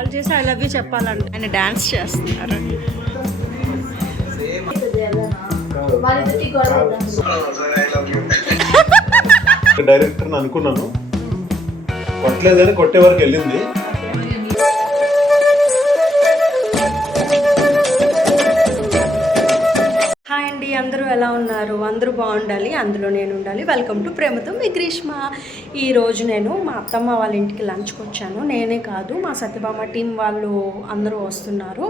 Call చేసి I love you చెప్పాలంట. ఆయన dance చేస్తున్నారు. డైరెక్టర్ అనుకున్నాను, కొట్టలేదని కొట్టే వరకు వెళ్ళింది. హాయ్ అండి, అందరూ ఎలా ఉన్నారు? అందరూ బాగుండాలి, అందులో నేను ఉండాలి. వెల్కమ్ టు ప్రేమతో మీ గ్రీష్మ. ఈరోజు నేను మా అత్తమ్మ వాళ్ళ ఇంటికి లంచ్కి వచ్చాను. నేనే కాదు, మా సత్యభామ టీం వాళ్ళు అందరూ వస్తున్నారు.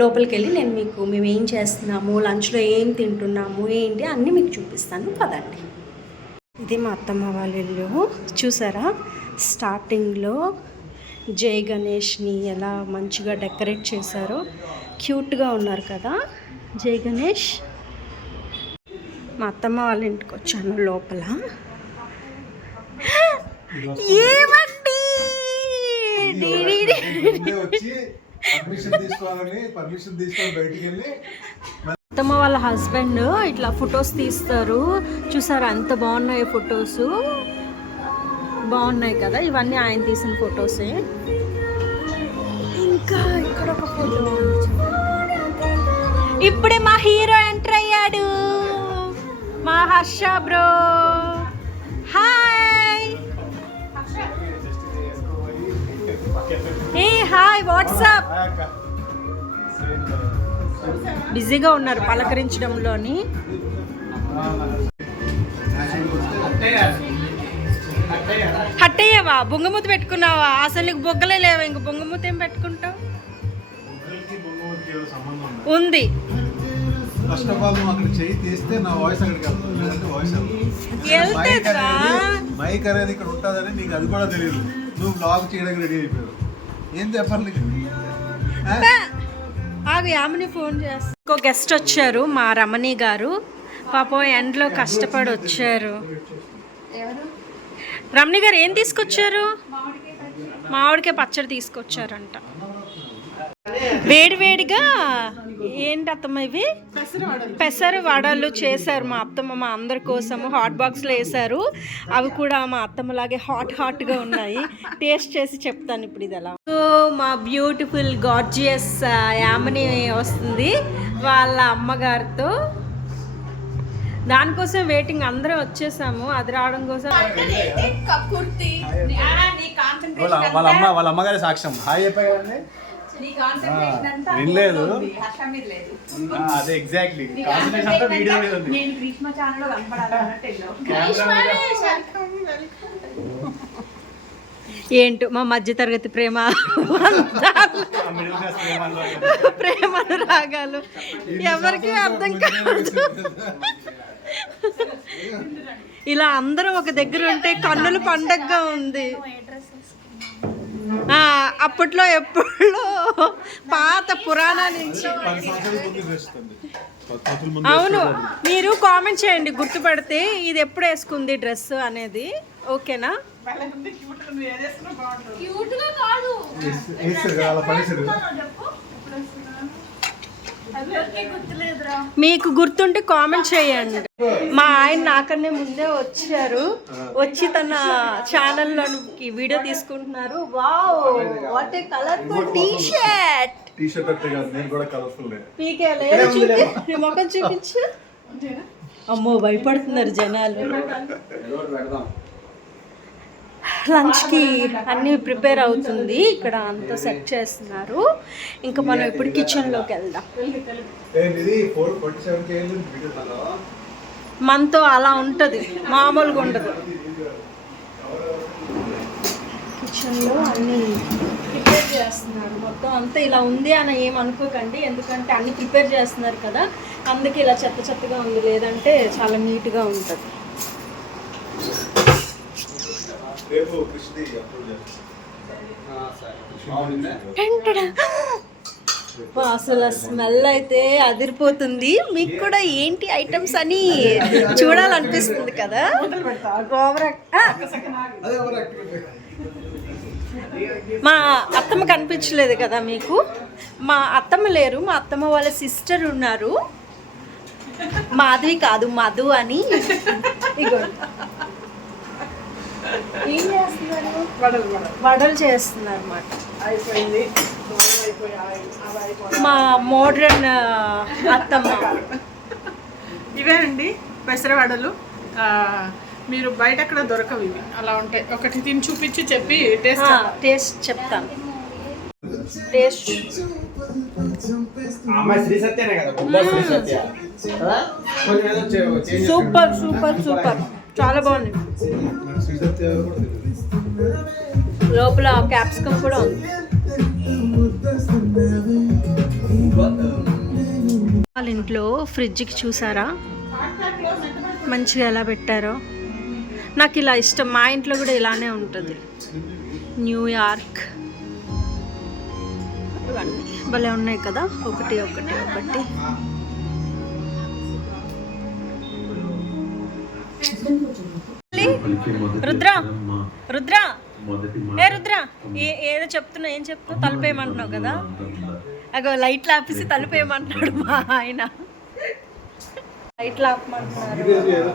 లోపలికి వెళ్ళి నేను మేము ఏం చేస్తున్నాము, లంచ్లో ఏం తింటున్నాము, ఏంటి అన్నీ మీకు చూపిస్తాను, పదండి. ఇది మా అత్తమ్మ వాళ్ళ ఇల్లు. చూసారా, స్టార్టింగ్లో జై గణేష్ని ఎలా మంచిగా డెకరేట్ చేశారో. క్యూట్గా ఉన్నారు కదా జై గణేష్. మా అత్తమ్మ వాళ్ళ ఇంటికి వచ్చాను. లోపల ఏమండి అత్తమ్మ వాళ్ళ హస్బెండ్ ఇట్లా ఫొటోస్ తీస్తారు. చూసారా ఎంత బాగున్నాయి ఫొటోస్, బాగున్నాయి కదా. ఇవన్నీ ఆయన తీసిన ఫొటోసే. ఇంకా ఇక్కడ ఒక ఫోటో, ఇప్పుడే మా హీరో ఎంటర్ అయ్యాడు, మా హర్ష బ్రో. హాయ్. ఏ హాయ్, వాట్సాప్. బిజీగా ఉన్నారు పలకరించడంలోని. హట్టయ్యవా, బొంగమూత పెట్టుకున్నావా? అసలు నీకు బొగ్గలే లేవా, ఇంక బొంగమూత ఏం పెట్టుకుంటావు? ఉంది. మైక్ అనేది ఇక్కడ ఉంటుందని నీకు అది కూడా తెలియదు. నువ్వు బ్లాగ్ చేయడానికి రెడీ అయిపోయావు. ఏం చెప్పాలి? ఆగు, యామిని ఫోన్ చేస్తా. ఇంకో గెస్ట్ వచ్చారు, మా రమణి గారు. పాపం ఎండ్లో కష్టపడి వచ్చారు. రమణి గారు ఏం తీసుకొచ్చారు? మామిడికాయ పచ్చడి తీసుకొచ్చారంట. వేడివేడిగా. ఏంటి అత్తమ్మ ఇవి? పెసరు వడలు చేశారు మా అత్తమ్మ, మా అందరి కోసము హాట్ బాక్స్లో వేశారు. అవి కూడా మా అత్తమ్మలాగే హాట్గా ఉన్నాయి. టేస్ట్ చేసి చెప్తాను ఇప్పుడు ఇది ఎలా. సో మా బ్యూటిఫుల్ గార్జియస్ యామిని వస్తుంది వాళ్ళ అమ్మగారితో. దానికోసం వెయిటింగ్. అందరం వచ్చేసాము, అది రావడం కోసం. వాళ్ళ అమ్మగారి సాక్ష్యం. హాయ్ చెప్పండి. వినలేదు. అదే ఎగ్జాక్ట్లీ. ఏంటో మా మధ్య తరగతి ప్రేమలు రాగాలు ఎవరికి అర్థం కాదు. ఇలా అందరం ఒక దగ్గర ఉంటే కన్నుల పండగగా ఉంది. అప్పట్లో ఎప్పుడో పాత పురాణా నుంచి. అవును, మీరు కామెంట్ చేయండి గుర్తుపడితే ఇది ఎప్పుడు వేసుకుంది డ్రెస్ అనేది. ఓకేనా? మీకు గుర్తుంటే కామెంట్ చేయండి. మా ఆయన నాకన్నా ముందే వచ్చారు, వచ్చి తన ఛానల్లోకి వీడియో తీసుకుంటున్నారు. Wow, what a colourful T-shirt. మొఖం చూపించు. అమ్మో, భయపడుతున్నారు జనాలు. లంచ్కి అన్నీ ప్రిపేర్ అవుతుంది, ఇక్కడ అంతా సెట్ చేస్తున్నారు. ఇంకా మనం ఇప్పుడు కిచెన్లోకి వెళ్దాం. మనతో అలా ఉంటుంది, మామూలుగా ఉండదు. కిచెన్లో అన్నీ ప్రిపేర్ చేస్తున్నారు. మొత్తం అంతా ఇలా ఉంది అని ఏమనుకోకండి, ఎందుకంటే అన్నీ ప్రిపేర్ చేస్తున్నారు కదా, అందుకే ఇలా చెత్తగా ఉంది. లేదంటే చాలా నీట్గా ఉంటుంది. అసలు స్మెల్ అయితే అదిరిపోతుంది. మీకు కూడా ఏంటి ఐటమ్స్ అని చూడాలనిపిస్తుంది కదా. మా అత్తమ్మ కనిపించలేదు కదా మీకు. మా అత్తమ్మ లేరు, మా అత్తమ్మ వాళ్ళ సిస్టర్ ఉన్నారు. మాధవి కాదు, మధు అని. ఇగో ఏం చేస్తున్నారు? వడలు వడలు చేస్తున్నారు అన్నమాట. అయిపోయింది. మా మోడ్రన్ అత్తమ్మ. ఇవే అండి పెసర వడలు. మీరు బయట అక్కడ దొరకవు ఇవి, అలా ఉంటాయి. ఒకటి తిని చూపించి చెప్పి టేస్ట్ చెప్తాను. టేస్ట్ సూపర్ సూపర్ సూపర్, చాలా బాగుంది. లోపల క్యాప్సికమ్ కూడా ఉంది. వాళ్ళ ఇంట్లో ఫ్రిడ్జ్కి చూసారా మంచిగా ఎలా పెట్టారో. నాకు ఇలా ఇష్టం, మా ఇంట్లో కూడా ఇలానే ఉంటుంది. న్యూయార్క్ ఇవన్నీ భలే ఉన్నాయి కదా, ఒకటి ఒకటి ఒకటి. రుద్ర రుద్ర ఏ రుద్ర, ఏదో చెప్తున్నా, ఏం చెప్తావు? తలుపేయమంటున్నావు కదా, అగో లైట్లు ఆపేసి తలుపేయమంటున్నాడు మా ఆయన. లైట్లు ఆపమంటున్నారు.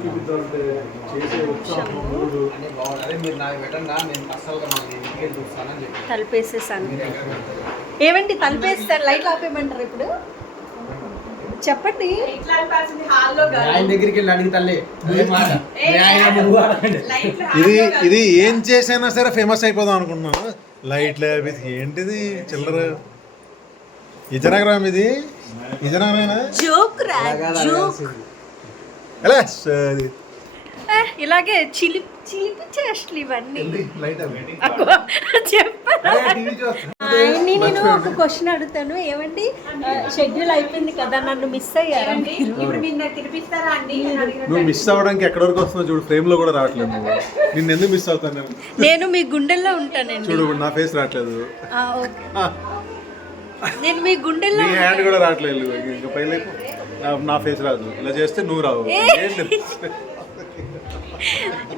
తలుపేసేసాను. ఏమండి తలుపేస్తారు, లైట్లు ఆపేయమంటారు ఇప్పుడు? చెప్పండి. ఇది ఏం చేసైనా సరే ఫేమస్ అయిపోదాం అనుకుంటున్నాను. లైట్ లేపేసి ఏంటిది చిల్లర? విజయనగరం ఇది, విజయనగరమేనా? జోక్ రా జోక్. ఎలా సరే ఇలాగే చిలిపి చిలిపి చేష్టలు ఇవన్నీ. నేను ఒక క్వశ్చన్ అడుగుతాను. ఏమండి షెడ్యూల్ అయిపోయింది కదా, నన్ను మిస్ అయ్యారా? నువ్వు మిస్ అవ్వడానికి ఎక్కడి వరకు వస్తున్నావు చూడు, ఫ్రేమ్ లో కూడా రావట్లేదు. నిన్ను ఎందుకు మిస్ అవుతాను నేను మీ గుండెల్లో ఉంటానండి. చూడు నా ఫేస్ రావట్లేదు, నేను మీ గుండెల్లో, నీ హ్యాండ్ కూడా రావట్లేదు. ఇంకా పైన నా ఫేస్ రాదు, ఇలా చేస్తే నువ్వు రావు.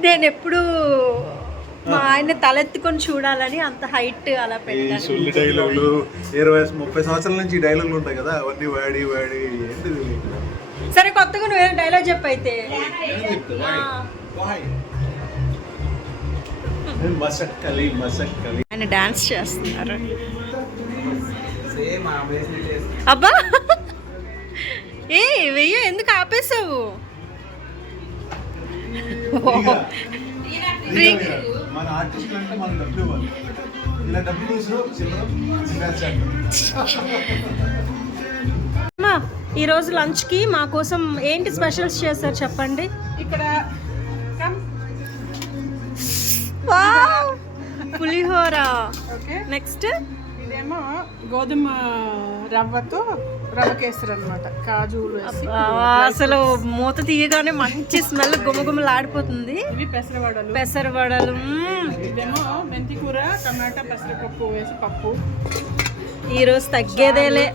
నేను ఎప్పుడు మా ఆయన తలెత్తుకొని చూడాలని అంత హైట్ అలా పెట్టాను. డైలాగులు 20-30 సంవత్సరాల నుంచి ఈ డైలాగులు ఉంటాయి కదా, అవన్నీ వాడి వాడి ఏంటిది. సరే కొత్తగా నువ్వు ఏదైనా డైలాగ్ చెప్పైతే. మసక్కలి మసక్కలి. ఆయన డాన్స్ చేస్తున్నారు. అబ్బా ఏ వెయ్య, ఎందుకు ఆపేసావు? మన ఆర్టిస్టులు అంటే మనం డబ్బులు ఇవ్వాలి. ఇలా డబ్బులు అమ్మా, ఈరోజు లంచ్కి మా కోసం ఏంటి స్పెషల్స్ చేస్తారు చెప్పండి. ఇక్కడ పులిహోర. ఓకే, నెక్స్ట్ ఇదేమో గోధుమ రవ్వతో రవ్వ కేసరి అనమాట, కాజులు వేసి. అసలు మూత తీయగానే మంచి స్మెల్ గుమగుమలు ఆడిపోతుంది. ఇవి పెసరవడలు. పెసరవడలు. ఇదేమో మెంతి కూర, టమాటా, పెసరపప్పు వేసి పప్పు. ఈరోజు తగ్గేదేలే.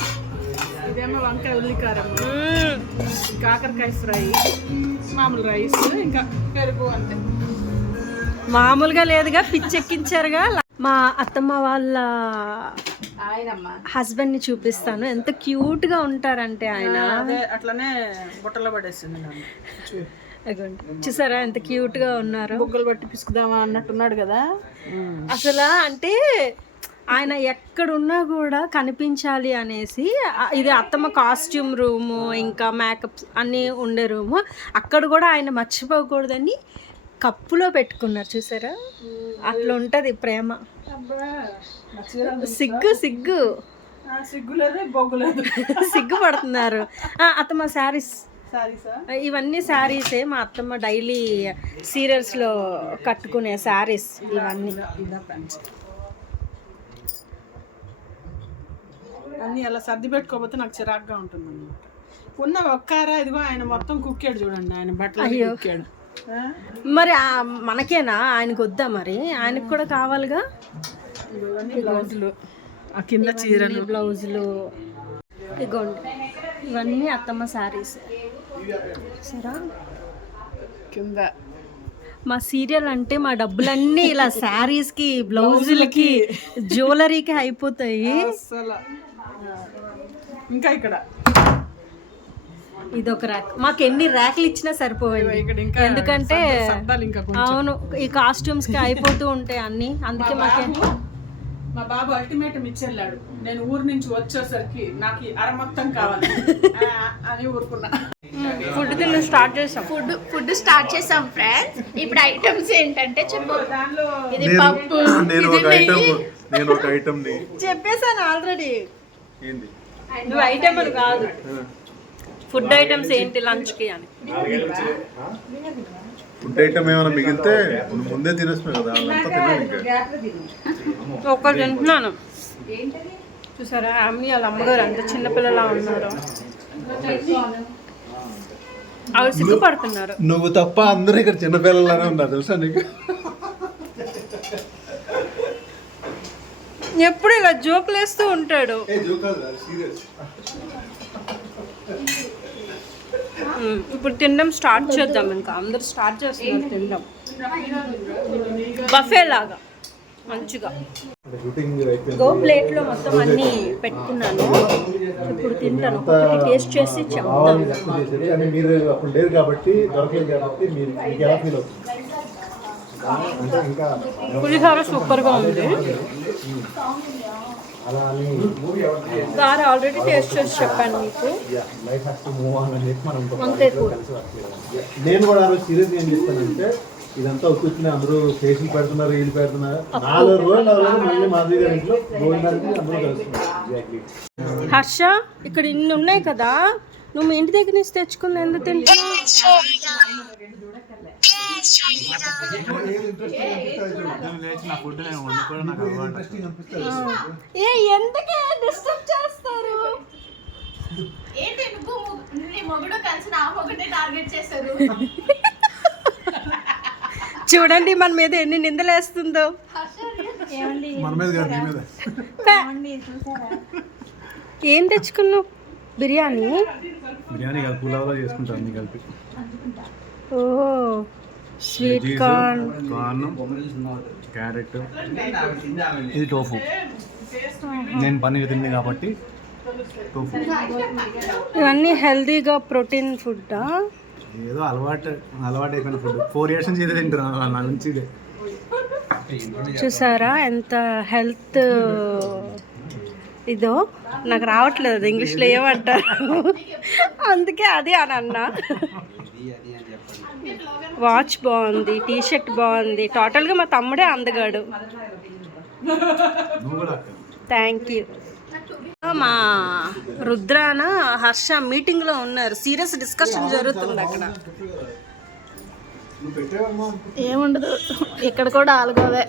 ఇదేమో వంకాయ ఉల్లికారం, కాకరకాయ ఫ్రై, మామూలు రైస్, ఇంకా పెరుగు అంతే. మామూలుగా లేదుగా, పిచ్చెక్కించారుగా. మా అత్తమ్మ వాళ్ళ హస్బెండ్ ని చూపిస్తాను. ఎంత క్యూట్ గా ఉంటారంటే ఆయన. అట్లనే బుట్టలో పడేసింది. చూసారా ఎంత క్యూట్ గా ఉన్నారు. బుగ్గలు బట్టి పిసుకుదామా అన్నట్టున్నాడు కదా అసలు. అంటే ఆయన ఎక్కడున్నా కూడా కనిపించాలి అనేసి, ఇది అత్తమ్మ కాస్ట్యూమ్ రూము, ఇంకా మేకప్ అన్నీ ఉండే రూము. అక్కడ కూడా ఆయన మర్చిపోకూడదని కప్పులో పెట్టుకున్నారు. చూసారా, అట్లా ఉంటది ప్రేమ. సిగ్గు సిగ్గు సిగ్గులేదు బొగ్గులేదు, సిగ్గుపడుతున్నారు. అత్తమ్మ శారీస్, ఇవన్నీ శారీసే. మా అత్తమ్మ డైలీ సీరియల్స్లో కట్టుకునే శారీస్ ఇవన్నీ. అన్నీ అలా సర్ది పెట్టుకోకపోతే నాకు చిరాకుగా ఉంటుంది అన్నమాట. ఉన్న ఒక్కారా ఇదిగో ఆయన మొత్తం కుక్కాడు చూడండి, ఆయన బట్టలు కుక్కాడు. మరి మనకేనా, ఆయనకు వద్దా? మరి ఆయనకు కూడా కావాలిగా. బ్లౌజులు, ఆ కింద చీరలు, బ్లౌజులు. ఇగోండి ఇవన్నీ అత్తమ్మ శారీస్. సరా కింద మా సీరియల్ అంటే మా డబ్బులన్నీ ఇలా శారీస్కి, బ్లౌజులకి, జ్యువెలరీకి అయిపోతాయి. అసలు ఇంకా ఇక్కడ ఇది ఒక ర్యాక్. మాకు ఎన్ని ర్యాక్లు ఇచ్చినా సరిపోయింది, ఇక్కడ ఇంకా ఎందుకంటే సర్దాలు ఇంకా కొంచెం. అవును ఈ కాస్ట్యూమ్స్ కి అయిపోతూ ఉంటాయి అన్ని, అందుకే మాకే. మా బాబు అల్టిమేటం ఇచ్చెళ్ళాడు, నేను ఊరు నుంచి వచ్చేసరికి నాకు ఈ అర మొత్తం కావాలి అని ఊరుకున్నా. ఫుడ్ తిని స్టార్ట్ చేసాం. ఫుడ్ స్టార్ట్ చేసాం ఫ్రెండ్స్. ఇప్పుడు ఐటమ్స్ ఏంటంటే చెప్పు. దానిలో ఇది పప్పు, నేను ఇది ఒక ఐటమ్ నెయ్యి. నేను ఒక ఐటమ్ ని చెప్పేసాను ఆల్రెడీ. ఏంది నువ్వు ఐటమ్ అని కాదు, ఫుడ్ ఐటమ్స్ ఏంటి లంచ్ కి అని. ఫుడ్ ఐటమ్ ఏమైనా మిగిలితే నువ్వు ముందే తినేస్తున్నావు కదా, అంతా తిన్నాను ఇంకా. ఒక్కటి తింటున్నాను. చూసారా అమ్మి వాళ్ళ అమ్మగారు అంత చిన్నపిల్లలా ఉన్నారు, ఆవిడ సిగ్గుపడుతున్నారు. నువ్వు తప్ప అందరూ ఇక్కడ చిన్నపిల్లలానే ఉన్నారు తెలుసా నీకు. ఎప్పుడు ఇలా జోకులు వేస్తూ ఉంటాడు. ఇప్పుడు తినడం స్టార్ట్ చేద్దాం, ఇంకా అందరు స్టార్ట్ చేస్తున్నారు తినడం బఫే లాగా మంచిగా. గో ప్లేట్ లో మొత్తం అన్ని పెట్టుకున్నాను, ఇప్పుడు తింటాను. ఒకటి టేస్ట్ చేసి చెప్తాను. కానీ మీరు అప్పుడు లేరు కాబట్టి దొరకలేదు కాబట్టి మీరు మీకు ఎలా ఫీల్ అవుతుంది అంటే ఇంకా పులిహోర సూపర్ గా ఉంది. అలా అని గారె ఆల్రెడీ టేస్ట్ చేసి చెప్పాను మీకు. Life has to move on అని చెప్పి మనం అంతే కూడా. నేను కూడా ఆ రోజు సీరియస్ ఏం చేస్తానంటే ఇదంతా కూర్చుని అందరూ ఫేసులు పెడుతున్నారు, వీళ్ళు పెడుతున్నారు. 4 రోజులు మళ్ళీ మాధవి గారి ఇంట్లో భోజనానికి అందరూ కలుస్తున్నారు. హర్ష ఇక్కడ ఇన్ని ఉన్నాయి కదా, నువ్వు మీ ఇంటి దగ్గర నుంచి తెచ్చుకుంది ఎందుకు తింటున్నావు? ఏ ఎందుకే డిస్టర్బ్ చేస్తారు? ఏంటి నువ్వు నీ మొగుడు కలిసి నా మొగుడిని టార్గెట్ చేశారు. చూడండి మన మీద ఎన్ని నిందలేస్తుందో. మన మీద కాదు, నీ మీద. ఏం తెచ్చుకున్నావు? బిర్యానీ? బిర్యానీ కాదు, పులావ్లో చేసుకుంటాను అన్ని కలిపి. ఓ స్వీట్ కార్న్, క్యారెట్, ఇది టోఫు. నేను పన్నీర్ తింది కాబట్టి టోఫు. ఇవన్నీ హెల్దీగా ప్రోటీన్ ఫుడ్డా? ఏదో అలవాటు అయిపోయిన ఫుడ్. 4 years నుంచి ఇదే తింటున్నాను నా నుంచి. చూసారా ఎంత హెల్త్ ఇదో, నాకు రావట్లేదు ఇంగ్లీష్లో ఏమంటారు, అందుకే అది అని అన్నా. వాచ్ బాగుంది, టీ షర్ట్ బాగుంది, టోటల్గా మా తమ్ముడే అందగాడు. Thank you. మా రుద్రాన హర్ష మీటింగ్లో ఉన్నారు, సీరియస్ డిస్కషన్ జరుగుతుంది అక్కడ. ఏముండదు ఇక్కడ కూడా ఆలుగోవే.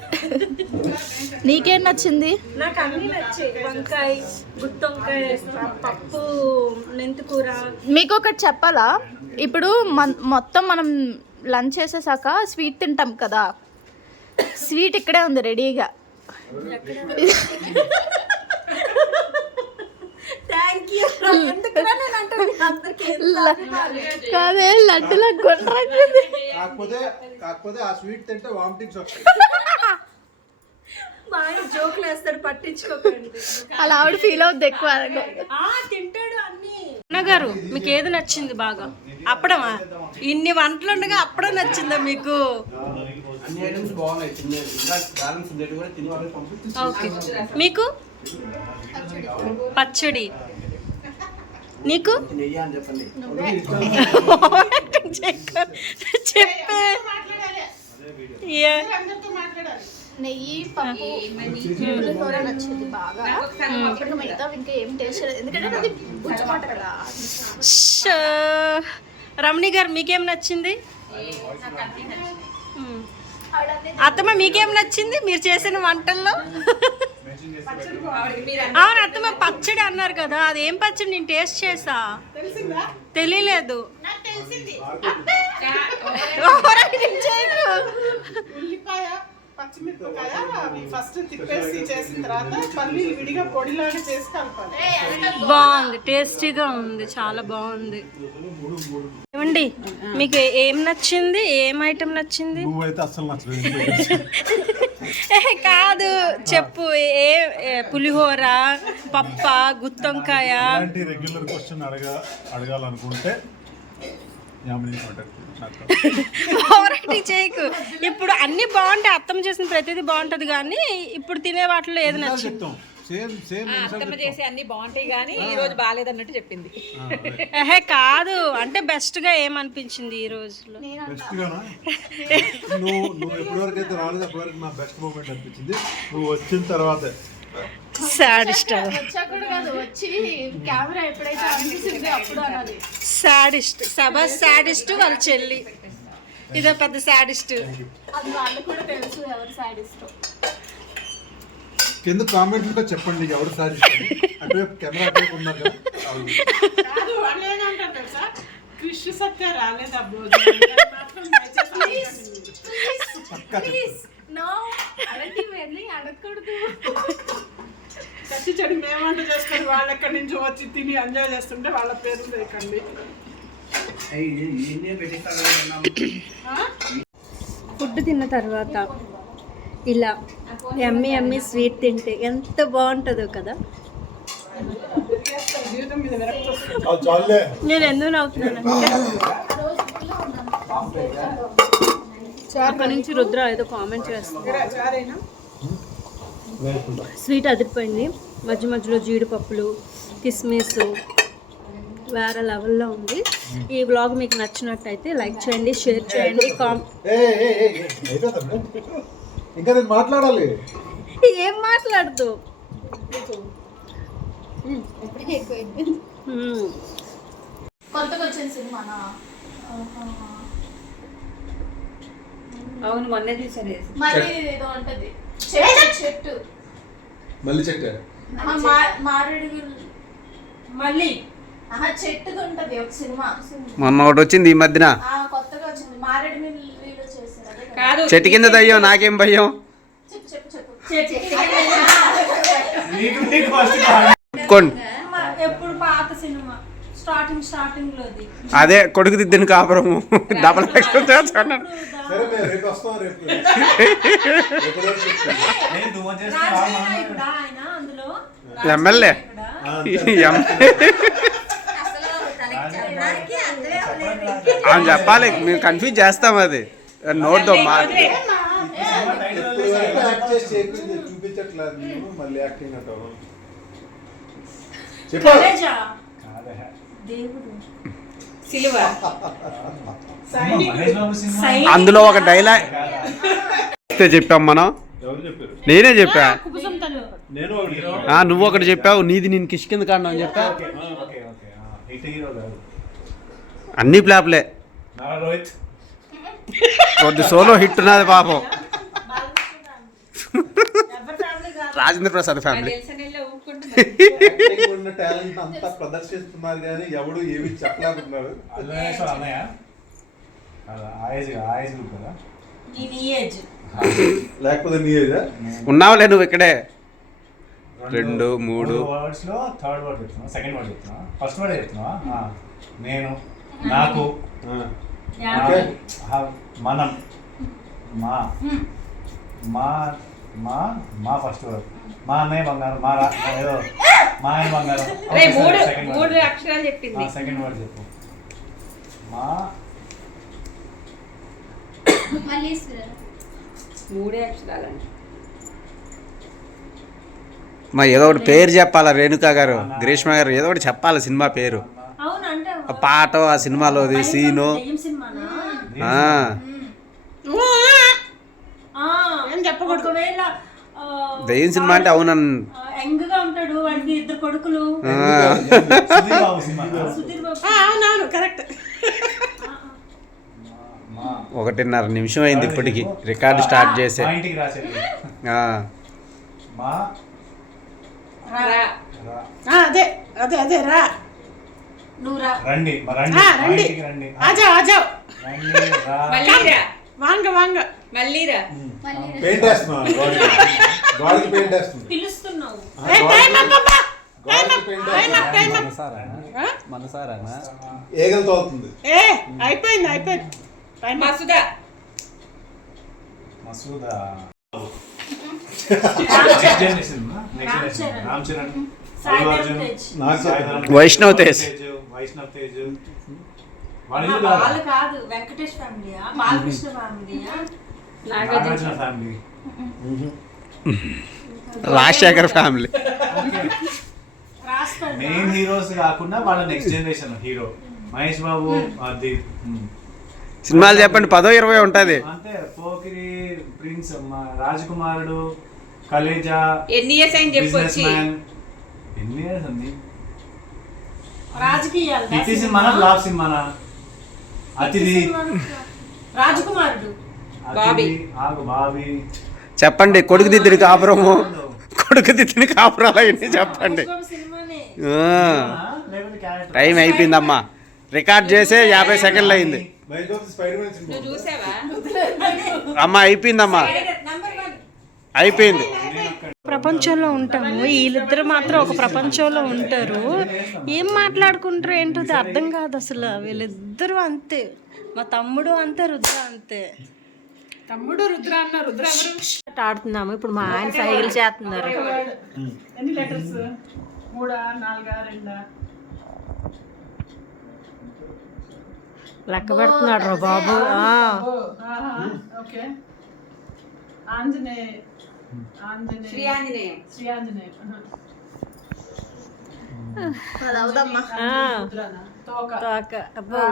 నీకేం నచ్చింది? నాకు అన్నీ నచ్చాయి. వంకాయ, గుత్తొంకాయ, పప్పు, మెంతికూర. మీకు ఒకటి చెప్పాలా, ఇప్పుడు మొత్తం మనం లంచ్ చేసేసాక స్వీట్ తింటాం కదా, స్వీట్ ఇక్కడే ఉంది రెడీగా. కాదే లడ్డులా గుండ్రంగా. కాకపోతే ఆ స్వీట్ తింటే వామిటింగ్స్ వస్తాయి. మా ఆయన జోకులు వేస్తాడు, పట్టించుకోకండి. అలా ఆవిడ ఫీల్ అవుద్ది ఎక్కువ. తింటాడు అన్ని. అన్నగారు మీకు ఏది నచ్చింది బాగా? అప్పడమా? ఇన్ని వంటలు ఉండగా అప్పడం నచ్చిందా మీకు? ఓకే. మీకు పచ్చడి, నీకు చెప్పే. నెయ్యి, పప్పు, పులిహోర నచ్చింది బాగా. మిగతా ఇంకా ఏం టేస్ట్ లేదు, ఎందుకంటే అది పుచ్చమాట కదా. రమణి గారు మీకేం నచ్చింది? అత్తమ్మ మీకేం నచ్చింది మీరు చేసిన వంటల్లో? అవును అత్తమ్మ, పచ్చడి అన్నారు కదా, అదేం పచ్చడి? నేను టేస్ట్ చేసా, తెలియలేదు. ఉల్లిపాయ, పచ్చిమిరపకాయ ఫస్ట్ తిప్పేసి చేసిన తర్వాత పల్లీలు విడిగా పొడిలాగా చేసి కలపాలి. బాగుంది, టేస్టీగా ఉంది, చాలా బాగుంది. ఏమండి మీకు ఏం నచ్చింది? ఏం ఐటమ్ నచ్చింది? నువ్వైతే అస్సలు నచ్చలేదు. కాదు చెప్పు పులిహోర పప్ప గుత్తొంకాయ ఇలాంటి రెగ్యులర్ క్వశ్చన్ అడగాలనుకుంటే పోరాటి చేయకు. ఇప్పుడు అన్ని బాగుంటాయి, అత్తమ్మ చేసిన ప్రతిదీ బాగుంటది కానీ ఇప్పుడు తినే వాటిలో ఏది నచ్చింది? అత్తమ్మ చేసి అన్ని బాగుంటాయి కానీ ఈ రోజు బాగాలేదన్నట్టు చెప్పింది. కాదు అంటే బెస్ట్ గా ఏమనిపించింది ఈ రోజులో? బెస్ట్ గానా? నువ్వు ఎప్పటివరకు అయితే రాలేదు అప్పటివరకు నా బెస్ట్ మూమెంట్ అనిపించింది. నువ్వు వచ్చిన తర్వాత సాడిస్ట్ వచ్చి కెమెరా ఎప్పుడైతే అనిపిస్తుంది అప్పుడు అనాలి. సాడిస్ట్ సభ సాడిస్ట్ వాళ్ళ చెల్లి ఇదో పెద్ద సాడిస్ట్. అది వాళ్ళు కూడా తెలుసు ఎవరు సాడిస్ట్. కింద కామెంట్లో చెప్పండి ఎవరు సారీ అటువైపు కెమెరా అటువైపు ఉన్నారు కదా. కాదు వాళ్ళు ఏమంటారు తెలుసా, కృష్ణ సత్య రాలేదా కచ్చి చెడు మేమంట చేసుకొని వాళ్ళు ఎక్కడి నుంచి వచ్చి తిని ఎంజాయ్ చేస్తుంటే వాళ్ళ పేర్లు లేకండి. ఫుడ్ తిన్న తర్వాత ఇలా ఎమ్మి స్వీట్ తింటే ఎంత బాగుంటుందో కదా. జీవితం మీద విరక్తి వస్తుంది. నేను ఎందుకు నవ్వుతున్నానంటే అక్కడి నుంచి రుద్ర ఏదో కామెంట్ చేస్తుంది. చారేనా స్వీట్ అదిరిపోయింది, మధ్య మధ్యలో జీడిపప్పులు కిస్మిస్ వేరే లెవెల్లో ఉంది. ఈ వ్లాగ్ మీకు నచ్చినట్టయితే లైక్ చేయండి, షేర్ చేయండి, ఇంకా నేను మాట్లాడాలి. ఏం మాట్లాడుతూ కొత్తగా వచ్చిన సినిమానా? అవును మొన్నే చూసాను. మళ్ళీ ఏదో ఉంటది చెట్టు మళ్ళీ చెట్టు మారేడు మళ్ళీ చెట్టుది ఉంటది ఒక సినిమా. మొన్న ఒకటి వచ్చింది ఈ మధ్యన, కొత్తగా వచ్చింది మారేడు వీళ్ళు చేశారు. అదే కదా? కాదు చెట్టు కింద దయ్యం నాకేం భయం. చెప్పు చెప్పు చెప్పు. ఎప్పుడు పాత సినిమా స్టార్టింగ్ లోది అదే కొడుకు దిద్దిన కాపురము డబల్ సరే మేము రేపు వస్తాం. రేపు ఆయన అందులో ఎమ్మెల్యే అని చెప్పాలి, మేము కన్ఫ్యూజ్ చేస్తాం అది నోట్తో చూపించట్లేదు మళ్ళీ యాక్టింగ్ అంటావు. సిలువ అందులో ఒక డైలాగ్ చెప్పాం మనం. నేనే చెప్పా, నువ్వు ఒకటి చెప్పావు, నీది నేను కిష్కింద కాండం అని చెప్పా. అన్ని ప్లాప్లే, కొద్ది సోలో హిట్ ఉన్నది పాపం. రాజేంద్ర ప్రసాద్ ఫ్యామిలీ ఉన్న టాలెంట్ అంతా ప్రదర్శిస్తున్నారు కానీ ఎవడు ఏమి చెప్పలేకున్నారు. లేకపోతే నీ ఏజా ఉన్నావులే నువ్వు ఇక్కడే. 2 3 వర్డ్స్ లో థర్డ్ వర్డ్ చెప్తున్నా, సెకండ్ వర్డ్ చెప్తున్నా, ఫస్ట్ వర్డ్ చెప్తున్నా. నేను, నాకు, మనం, మా మా మా మా ఫస్ట్ వర్డ్, మా అన్నయ్య బంగారం, ఏదో మా ఆయన బంగారం. మూడు అక్షరాలు చెప్పింది. సెకండ్ వర్డ్ చెప్పు. మా మూడే అక్షరాలండి. మా ఏదో ఒకటి పేరు చెప్పాలా రేణుకా గారు, గ్రీష్మ గారు, ఏదో ఒకటి చెప్పాలి సినిమా పేరు, ఆ పాట, ఆ సినిమాలోది సీను. దయ్యం సినిమా అంటే అవునన్ ఉంటాడు, వాడికి 2 కొడుకులు. అవునవును కరెక్ట్. 1.5 నిమిషం అయింది ఇప్పటికి రికార్డు స్టార్ట్ చేసే. ఇంటికి రాసేది మా అదే అదే అదే రా నువ్వు రా. రండి రండి రండి ఆజావ్ ఆజావ్ మళ్ళీరా వాంగ వాంగ మళ్ళీరా. పెయింట్ వేస్తున్నా, గోడకి పెయింట్ వేస్తున్నా. పిలుస్తున్నావు ఏగలతో అవుతుంది. అయిపోయింది అయిపోయింది. Masooda Masooda next generation Ram Charan, Allu Arjun, Sai Dharam, Vaishnav Tej. వైష్ణవ్ తేజ్ వాళ్ళు కాదు, వాళ్ళు కాదు, వెంకటేష్ ఫ్యామిలీయా, బాలకృష్ణ ఫ్యామిలీయా, Nagarjuna family. Rajasekhar family. Main heroes కాకుండా వాళ్ళ next generation hero Mahesh Babu. అది సినిమాలు చెప్పండి, 10-20 ఉంటుంది. అంతే. పోకిరి, ప్రిన్స్, రాజకుమారుడు, కలేజా, ఎన్ని ఇయర్స్ అయింది చెప్పు బిజినెస్ వచ్చి. మ్యాన్. ఎన్ని ఇయర్స్ అండి? రాజకీయాలు, హిట్ సినిమానా ఫ్లాప్ సినిమానా? అతిథి, రాజకుమారుడు, బాబీ. బాబీ. చెప్పండి, కొడుకు దిద్దుని కాపురము, కొడుకు దిద్దుని కాపురాలు అవన్నీ చెప్పండి. సినిమానే. లేకపోతే క్యారెక్టర్. టైం అయిపోయిందమ్మా, రికార్డ్ చేసే 50 సెకండ్లు అయింది. Mahesh Babu spider man cinema నువ్వు చూసావా? అమ్మా అయిపోయిందమ్మా, అయిపోయింది. ప్రపంచంలో ఉంటాము, వీళ్ళిద్దరు మాత్రం ఒక ప్రపంచంలో ఉంటారు. ఏం మాట్లాడుకుంటారు ఏంటో అర్థం కాదు అసలు. వీళ్ళిద్దరూ అంతే, మా తమ్ముడు అంతే, రుద్ర అంతే. తమ్ముడు రుద్ర అన్న, రుద్ర ఎవరు? ఆడుతున్నాము ఇప్పుడు, మా ఆయన సైకిల్ చేస్తున్నారు. ఎన్ని లెటర్స్? 3, 4, 2? లెక్క పెడుతున్నాడు రా బాబు. ఓకే. ఆంజనేయ, శ్రీ ఆంజనేయ. శ్రీ ఆంజనేయ. తోక. తోక. అబ్బో,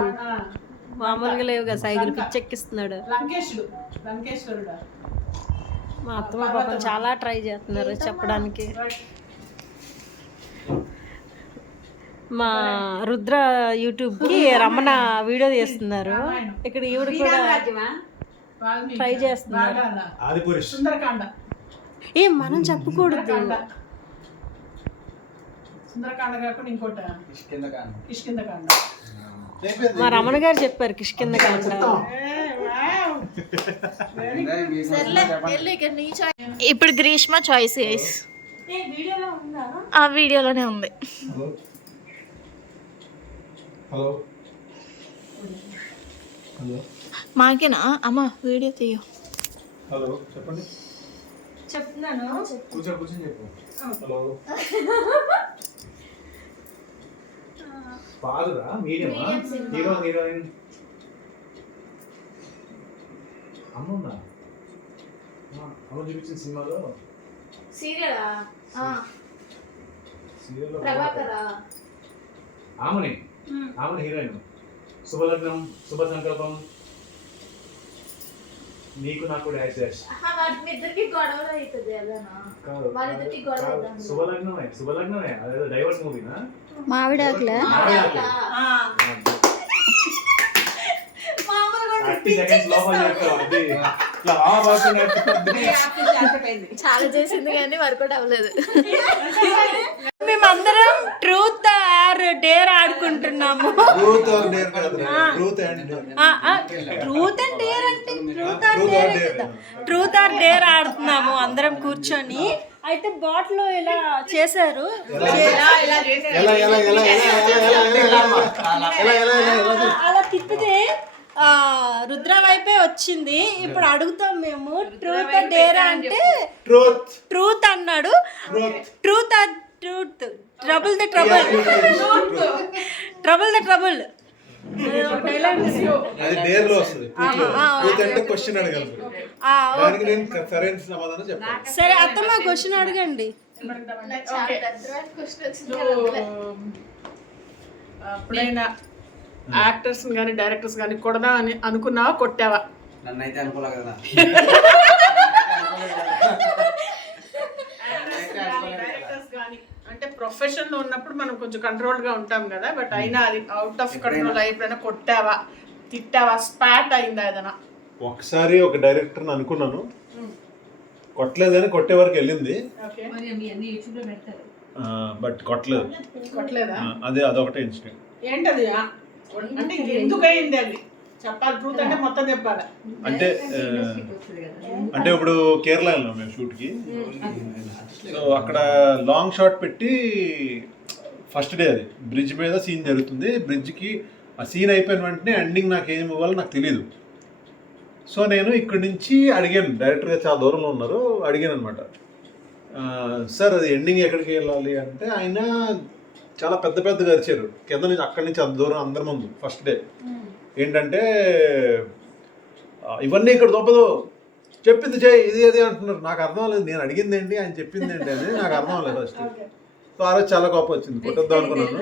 మామూలుగా లేవుగా, సైకిల్ పిచ్చెక్కిస్తున్నాడు. లంకేశుడు, లంకేశ్వరుడా. మా అత్తమ్మ పాపం చాలా ట్రై చేస్తున్నారు చెప్పడానికి. మా రుద్ర యూట్యూబ్కి రమణ వీడియో తీస్తున్నారు. ఇక్కడ ఈవిడ కూడా వాల్మీకి, ట్రై చేస్తున్నారు. రాగాల, ఆదిపురుష్. సుందరకాండ. ఏం మనం చెప్పకూడదు. సుందరకాండ కాకుండా ఇంకోట కిష్కిందకాండ. మా రమణ గారు చెప్పారు కిష్కింద కాండ. ఇప్పుడు గ్రీష్మ చాయిస్ గైస్. ఆ వీడియోలోనే ఉంది. హలో హలో మాకేనా అమ్మ వీడియో తీయ. హలో చెప్పండి. చెప్తున్నాను. కూర్చొని చెప్పు. హలో. పాదురా, మీడియమా? హీరో, హీరోయిన్ అమ్ముందా? అమ్మ చూపించిన సినిమాలో సీరియలా? సీరియల్లో ప్రభాకరా? ఆమెని హీరోయిన్. శుభలగ్నం, శుభ సంకల్పం, నీకు నాకు డాష్ డాష్. వాళ్ళిద్దరికి గొడవలు అవుతుంది ఏదైనా. వాళ్ళిద్దరికి గొడవ. శుభలగ్నమే అదేదో డైవర్స్ మూవీనా? మావిడాకులే. 30 seconds లోపల చెప్తావు. అది ఇట్లా రాబోతున్నట్టు. చాలా చేసింది కానీ వర్కౌట్ అవ్వలేదు. మేమందరం ట్రూత్ ఆర్ డేర్ ఆడుకుంటున్నాము. ట్రూత్ ఆర్ డేర్ కాదురా, truth and dare. Truth and dare అంటే ట్రూత్ ఆర్ డేర్ ఆడుతున్నాము అందరం కూర్చొని. అయితే బాటిల్ ఇలా చేశారు. అలా తిప్పితే రుద్ర వైపే వచ్చింది. ఇప్పుడు అడుగుతాం మేము, ట్రూత్ డేరా అంటే ట్రూత్ అన్నాడు. Truth or truth, trouble the trouble, trouble the trouble. అది డేర్ లో వస్తుంది. ట్రూత్ అంటే క్వశ్చన్ అడగాలి. దానికి నేను సరైన సమాధానం చెప్పాలి. సరే అత్తమ్మ క్వశ్చన్ అడగండి. ఎప్పుడైనా యాక్టర్స్ కానీ డైరెక్టర్స్ కానీ కొడదా అని అనుకున్నావా, కొట్టావా? నన్నైతే అనుకోలే కదా. డైరెక్టర్స్ కానీ అంటే ప్రొఫెషన్ లో ఉన్నప్పుడు మనం కొంచెం కంట్రోల్ గా ఉంటాం కదా, బట్ అయినా అది అవుట్ ఆఫ్ కంట్రోల్ అయిపోయినా కొట్టావా, తిట్టావా, స్పాట్ అయిందా ఏదైనా? ఒకసారి ఒక డైరెక్టర్ అనుకున్నాను, కొట్టలేదని కొట్టే వరకు వెళ్ళింది, బట్ కొట్టలేదా. అదే అదొకటే ఇన్సిడెంట్. ఏంటది? అంటే ఎందుకు అయింది అది చెప్పాలి. ట్రూత్ అంటే మొత్తం చెప్పాలి. అంటే ఇప్పుడు కేరళ వెళ్ళాం మేము షూట్కి. సో అక్కడ లాంగ్ షాట్ పెట్టి ఫస్ట్ డే అది బ్రిడ్జ్ మీద సీన్ జరుగుతుంది. బ్రిడ్జ్కి ఆ సీన్ అయిపోయిన వెంటనే ఎండింగ్ నాకు ఏం ఇవ్వాలో నాకు తెలీదు. సో నేను ఇక్కడి నుంచి అడిగాను, డైరెక్టర్ గారు చాలా దూరంలో ఉన్నారు, అడిగాను అనమాట, సార్ అది ఎండింగ్ ఎక్కడికి వెళ్ళాలి అంటే ఆయన చాలా పెద్దగా అరిచారు కింద నుంచి, అక్కడి నుంచి అంత దూరం అందరి ముందు ఫస్ట్ డే. ఏంటంటే ఇవన్నీ ఇక్కడ దొబ్బదు, చెప్పింది చేయి, ఇది అది అంటున్నారు. నాకు అర్థం లేదు, నేను అడిగింది ఏంటి ఆయన చెప్పింది ఏంటి అని నాకు అర్థం లేదు ఫస్ట్. సో ఆ రోజు చాలా కోపం వచ్చింది, కొట్టద్దాం అనుకున్నాను.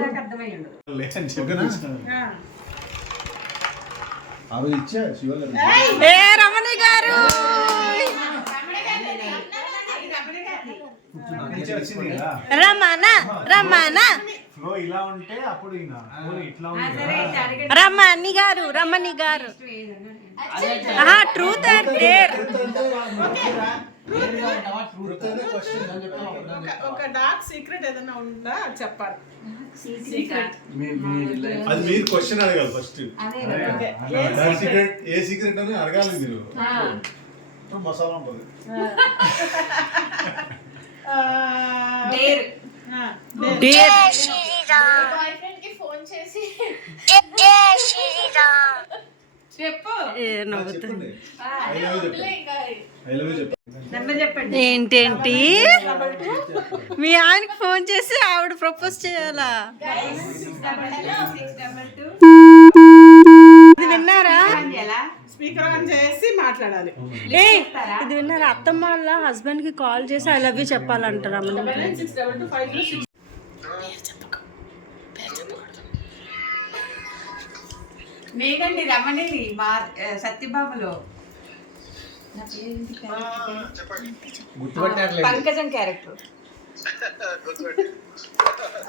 ఆ రోజు ఇచ్చా శివగారు రమణి గారు రమణ ఇలా ఉంటే అప్పుడు ఇట్లా రమణి గారు ట్రూత్ అండ్ డేర్. ఒక డార్క్ సీక్రెట్ ఏదైనా ఉందా చెప్పాలి. అది మీరు క్వశ్చన్ అడగాలి ఫస్ట్. ఏ సీక్రెట్ అని అడగాలి మీరు. మసాలా ఉంటుంది. ఏంటేంటి మీ ఆయనకి ఫోన్ చేసి ఆవిడ ప్రపోజ్ చేయాలా? ఇది విన్నారా? స్పీకర్ ఆన్ చేసి మాట్లాడాలి. ఇది విన్నారా? అత్తమ్మ వాళ్ళ హస్బెండ్ కి కాల్ చేసి ఐ లవ్ యూ చెప్పాలంటారా? నేనండి రమణిని మా సత్యబాబులో పంకజం క్యారెక్టర్.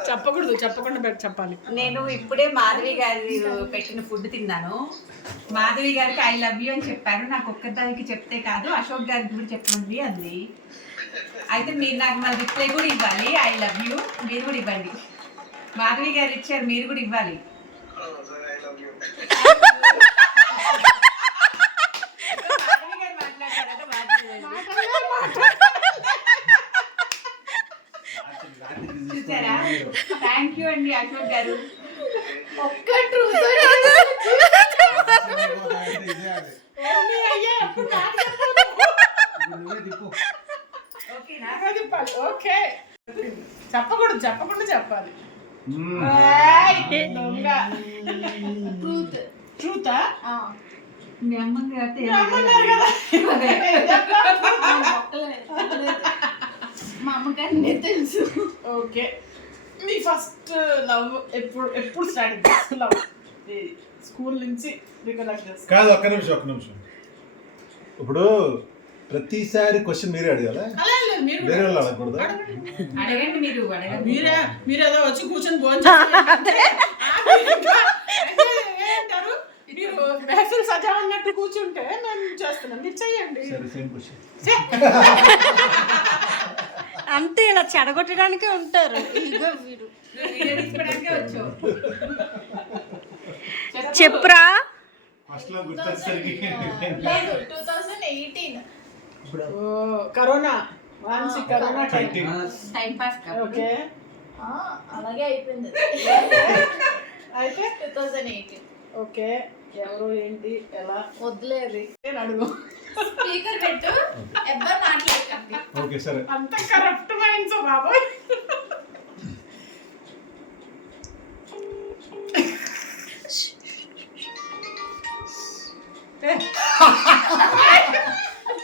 చెప్పకుండా చెప్పాలి. నేను ఇప్పుడే మాధవి గారి పెట్టిన ఫుడ్ తిన్నాను. మాధవి గారికి ఐ లవ్ యూ అని చెప్పాను. నాకు ఒక్కదానికి చెప్తే కాదు, అశోక్ గారికి కూడా చెప్పండి అంది. అయితే మీరు నాకు మళ్ళీ రిప్లై కూడా ఇవ్వాలి, ఐ లవ్ యూ. మీరు కూడా ఇవ్వండి. మాధవి గారు ఇచ్చారు, మీరు కూడా ఇవ్వాలి. చూసారా? థ్యాంక్ యూ అండి అశోక్ గారు. ఓకే చెప్పకుండా చెప్పాలి. ట్రూతా? మీ అమ్మని మా అమ్మగారిని తెలుసు. ఓకే, మీ ఫస్ట్ లవ్ ఎప్పుడు స్టార్ట్? లవ్ స్కూల్ నుంచి కాదు. ఒక్క నిమిషం. ఇప్పుడు ప్రతిసారి క్వశ్చన్ మీరే అడగాలా? వేరే వాళ్ళు అడగకూడదు. అడగండి మీరు ఏదో వచ్చి కూర్చొని భోజనం మీరు మెహఫిల్ సజావన్నట్టు కూర్చుంటే మేము చేస్తున్నాం, మీరు చెయ్యండి. అంతే, ఇలా చెడగొట్టడానికే ఉంటారు. చెప్పురా. 2018 కరోనా టైం పాస్. ఓకే, అలాగే అయిపోయింది. అయితే 2018 ఓకే. ఎవరు ఏంటి ఎలా వదిలేదు. నేను అడుగు. స్పీకర్ పెట్టు, ఎవ్వరు మాట్లాడకండి. ఓకే సరే. అంత కరెక్ట్ మైండ్స్ బాబాయ్.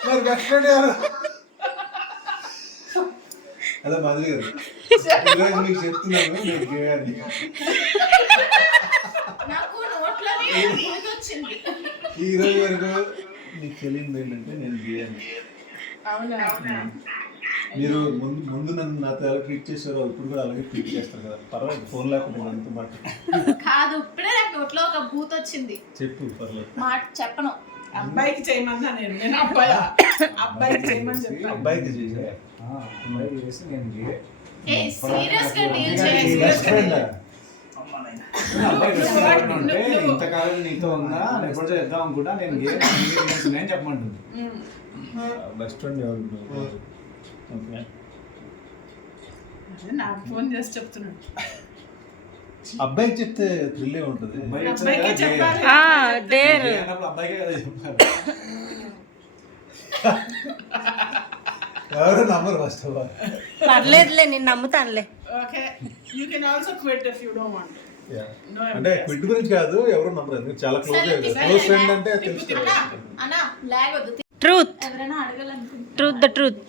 మరి బెస్ట్ ఫ్రెండ్ ఎవరు? అలా మాధవి గారు, ఈరోజు మీకు చెప్తున్నాను నేను చేయాలి. నాకు నోట్లోనే వచ్చింది. ఈ రోజు వరకు నీకు తెలియదు ఏంటంటే నేను చేయాలి. అవునా? మీరు ముందు నన్ను నాతో ఎలా ట్రీట్ చేశారో ఇప్పుడు కూడా అలాగే ట్రీట్ చేస్తారు కదా. పర్వాలేదు, ఫోన్ లేకుండా అంత మాట కాదు. ఇప్పుడే నాకు నోట్లో ఒక బూత్ వచ్చింది. చెప్పు, పర్లేదు. మాట చెప్పను. అబ్బాయికి చేయమన్నా నేను అబ్బాయికి చేయమని చెప్పాను. అబ్బాయికి చేసా సీరియస్ గా డీల్ చేయాలి. ఇంతకాలం నీతో ఉన్నా ఎప్పుడు చేద్దాం అనుకుంటా నేను చెప్పమంటుంది. బెస్ట్ ఫ్రెండ్ ఎవరు? ఓకే, నాకు ఫోన్ చేసి చెప్తున్నాడు. అబ్బాయికి చెప్తే థ్రిల్లే ఉంటుంది. అబ్బాయికే చెప్పాలి. డేర్ అబ్బాయికే కదా చెప్పారు. ఎవరు నమ్మరు ఫస్ట్ ఆఫ్ ఆల్. పర్లేదులే, నేను నమ్ముతానులే. Okay, you can also quit if you don't want. అంటే క్విట్ గురించి కాదు, ఎవరు నమ్మరు, ఎందుకంటే చాలా క్లోజ్ ఫ్రెండ్ అంటే తెలుసు. అన్నా లేగొద్దు. ట్రూత్, ఎవరైనా అడగాలనుకుంటే ట్రూత్, ద ట్రూత్.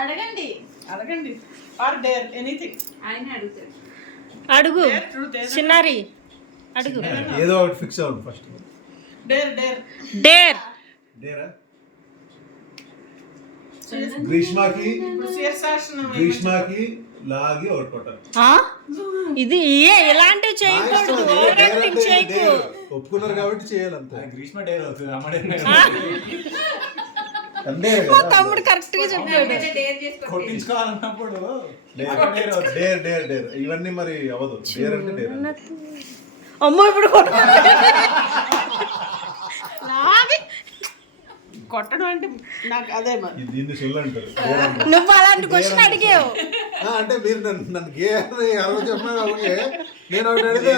అడగండి. అడగండి, ఆర్ డేర్ ఎనీథింగ్. ఆయన అడుగుతారు. అడుగు చిన్నారి, అడుగు. ఏదో ఒకటి ఫిక్స్ అవ్వండి ఫస్ట్. Dare dare dare. డేరా గ్రీష్మకి లాగి ఒకటి కొట్టాలి. ఇది ఇలాంటివి చేయకూడదు, ఓవర్ యాక్టింగ్ చేయకు. ఒప్పుకున్నారు కాబట్టి చేయాలి అంతే. గ్రీష్మ డేర్ అవుతుంది, అమ్మ డేర్ అంతే మా తమ్ముడు కరెక్ట్ గా చెప్పాడు. డేర్ చేసుకో. కొట్టించుకోవాలన్నప్పుడు డేర్ డేర్ డేర్ ఇవన్నీ మరి అవ్వదు. డేర్ అంటే డేర్. అమ్మో ఇప్పుడు కొట్టడం అంటే నాకు అదే మరి. దీన్ని సొల్లంటారు. నువ్వు అలాంటి క్వశ్చన్ అడిగావు. అంటే మీరు నన్ను గే అరవై చెప్పినా నేను ఒకటి అడిగితే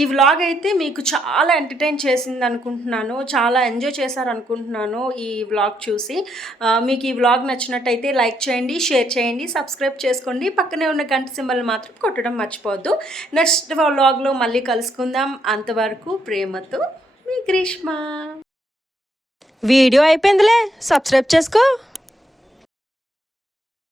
ఈ వ్లాగ్ అయితే మీకు చాలా ఎంటర్టైన్ చేసింది అనుకుంటున్నాను, చాలా ఎంజాయ్ చేశారు అనుకుంటున్నాను ఈ వ్లాగ్ చూసి. మీకు ఈ వ్లాగ్ నచ్చినట్టయితే లైక్ చేయండి, షేర్ చేయండి, సబ్స్క్రైబ్ చేసుకోండి, పక్కనే ఉన్న గంట సింబల్ మాత్రం కొట్టడం మర్చిపోవద్దు. నెక్స్ట్ వ్లాగ్లో మళ్ళీ కలుసుకుందాం. అంతవరకు ప్రేమతో మీ గ్రీష్మ. వీడియో అయిపోయిందిలే, సబ్స్క్రైబ్ చేసుకో.